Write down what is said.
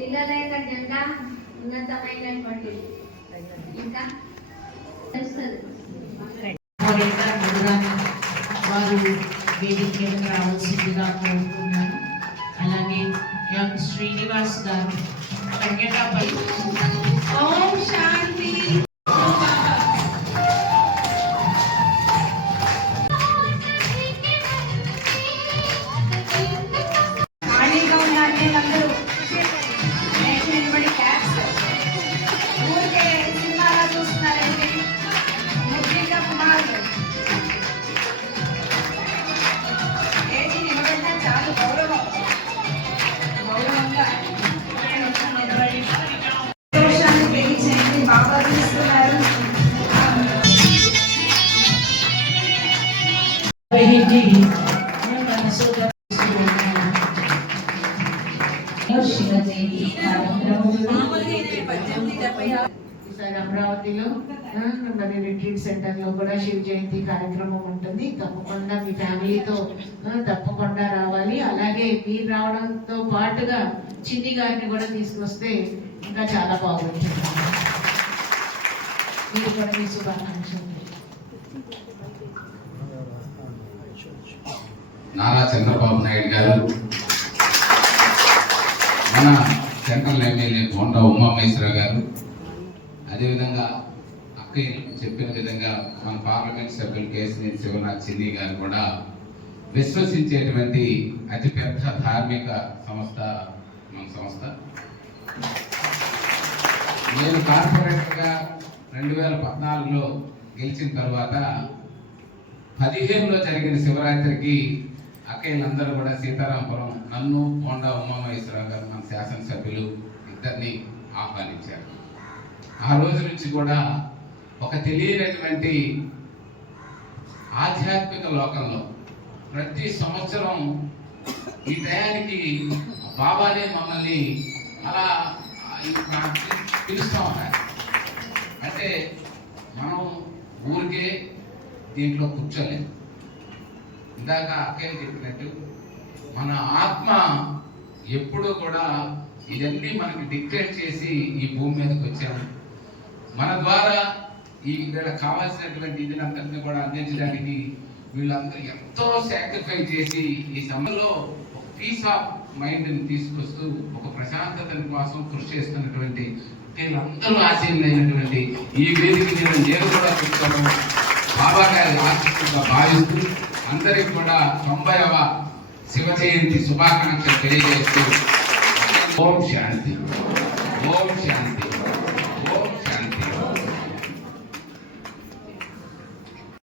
పిల్లల యొక్క జెండా ఉన్నతమైనటువంటిది. ఇంకా వారు వేదిక మీదకి రావాల్సిందిగా కోరుతున్నాను. అలాగే శ్రీనివాస్ గారు ఓం శాంతి. ఖాళీగా ఉన్నారు వీళ్ళందరూ. ఊరికే సినిమాలో చూస్తున్నారండి. ముద్రిక కుమారులు ఏజీ నిలబడినా చాలు. గౌరవంగా నిలబడి దోషాన్ని గ్రహించండి. బాబా చూస్తున్నారు. అమరావతిలో మరి రిట్రీట్ సెంటర్ లో కూడా శివ జయంతి కార్యక్రమం ఉంటుంది. తప్పకుండా మీ ఫ్యామిలీతో తప్పకుండా రావాలి. అలాగే మీరు రావడంతో పాటుగా చిన్ని గారిని కూడా తీసుకొస్తే ఇంకా చాలా బాగుంటుంది. మీరు కూడా మీ శుభాకాంక్షలు. నారా చంద్రబాబు నాయుడు గారు, మన సెంట్రల్ ఎమ్మెల్యే బోండా ఉమామహేశ్వర గారు, అదేవిధంగా అక్కయ్య చెప్పిన విధంగా మన పార్లమెంట్ సభ్యులు కేసినేని శివనాథ్ చిన్ని గారు కూడా విశ్వసించేటువంటి అతిపెద్ద ధార్మిక సంస్థ మన సంస్థ. నేను కార్పొరేటర్గా 2014లో గెలిచిన తర్వాత 15లో జరిగిన శివరాత్రికి అక్కయ్యలందరూ కూడా సీతారాంపురం నన్ను బోండా ఉమామహేశ్వర గారు మన శాసనసభ్యులు ఇద్దరిని ఆహ్వానించారు. ఆ రోజు నుంచి కూడా ఒక తెలియనటువంటి ఆధ్యాత్మిక లోకంలో ప్రతి సంవత్సరం ఈ టయానికి బాబానే మమ్మల్ని అలా పిలుస్తూ ఉన్నారు. అంటే మనం ఊరికే దీంట్లో కూర్చోలేదు. ఇందాక అక్కయ్య చెప్పినట్టు మన ఆత్మ ఎప్పుడూ కూడా ఇవన్నీ మనకి డిక్టేట్ చేసి ఈ భూమి మీదకి వచ్చాము. మన ద్వారా ఈ వీళ్ళకి కావాల్సినటువంటి ఇదినంతటిని కూడా అందించడానికి వీళ్ళందరూ ఎంతో సాక్రిఫై చేసి ఈ సమయంలో ఒక పీస్ ఆఫ్ మైండ్ని తీసుకొస్తూ ఒక ప్రశాంతత కోసం కృషి చేస్తున్నటువంటి వీళ్ళందరూ ఆశీర్వైనటువంటి ఈ వేదిక నేను కూడా చూస్తాను. బాబా గారి ఆశీస్సుగా భావిస్తూ అందరికి కూడా 90వ శివ జయంతి శుభాకాంక్షలు తెలియజేస్తూ ఓం శాంతి. ఓం